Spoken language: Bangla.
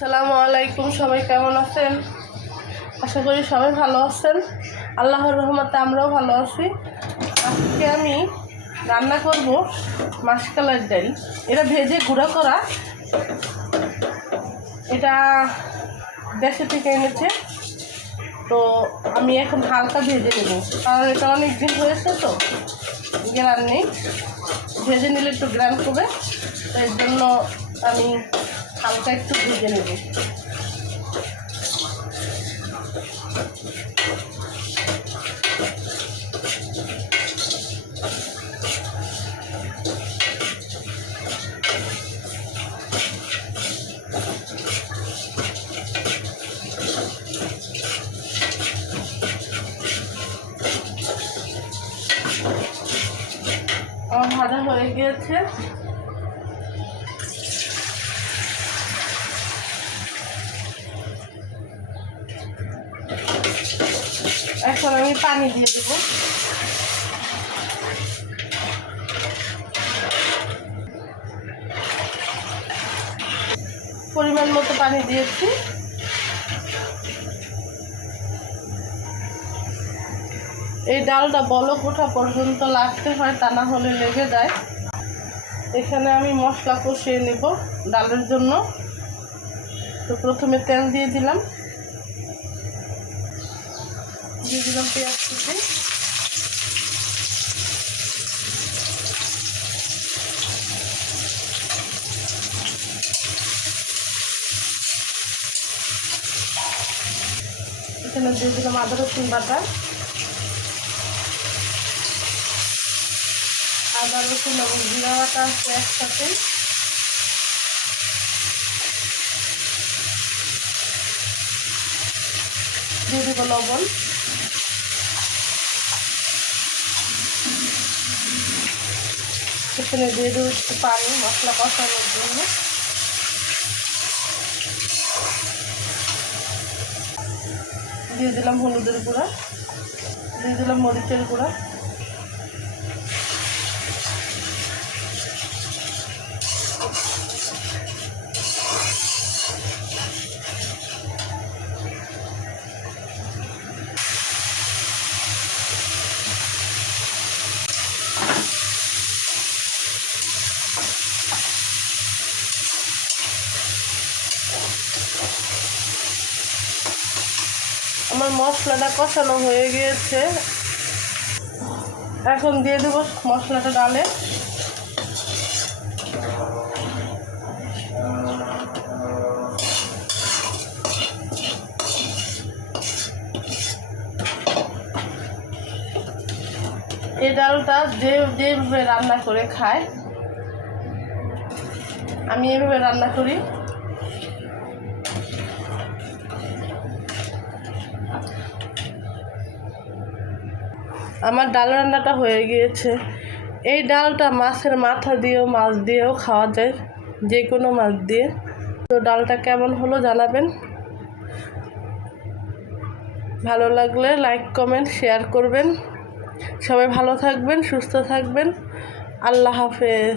আসসালামু আলাইকুম। সবাই কেমন আছেন? আশা করি সবাই ভালো আছেন। আল্লাহর রহমতে আমরাও ভালো আছি। আজকে আমি রান্না করব মাসকলাই ডাল। এটা ভেজে গুঁড়া করা, এটা দেশে থেকে এনেছে। তো আমি এখন হালকা ভেজে নেব, কারণ এটা অনেক দিন হয়েছে তো গ্রান নেই। ভেজে নিলে একটু গ্রান করবে, তো এর জন্য আমি হালকা একটু ভেজে নেব। আমার ভাজা হয়ে গিয়েছে। এখন আমি পানি দিয়ে দেব। পরিমাণ মতো পানি দিয়েছি। এই ডালটা বলক ওঠা পর্যন্ত লাগতে হয়, তা না হলে লেগে যায়। এখানে আমি মশলা কষিয়ে নেব ডালের জন্য। তো প্রথমে তেল দিয়ে দিলাম পেঁয়াজ কুচি, এখানে দিয়ে দিলাম আদা রসুন বাটা। আদা রসুন এবং জিরা বাটা আছে একসাথে। দিয়ে দেবো লবণ। এখানে দিয়ে দেবো একটু পানি মশলা কষানোর জন্য। দিয়ে দিলাম হলুদের গুঁড়া, দিয়ে দিলাম মরিচের গুঁড়া। আমার মশলাটা কষানো হয়ে গিয়েছে। এখন দিয়ে দেবো মশলাটা ডালে। এই ডালটা যেভাবে রান্না করে খায়, আমি এভাবে রান্না করি। আমার ডাল রান্নাটা হয়ে গিয়েছে। এই ডালটা মাছের মাথা দিয়েও মাছ দিয়েও খাওয়া যায়, যে কোনো মাছ দিয়ে। তো ডালটা কেমন হলো জানাবেন। ভালো লাগলে লাইক কমেন্ট শেয়ার করবেন। সবাই ভালো থাকবেন, সুস্থ থাকবেন। আল্লাহ হাফেজ।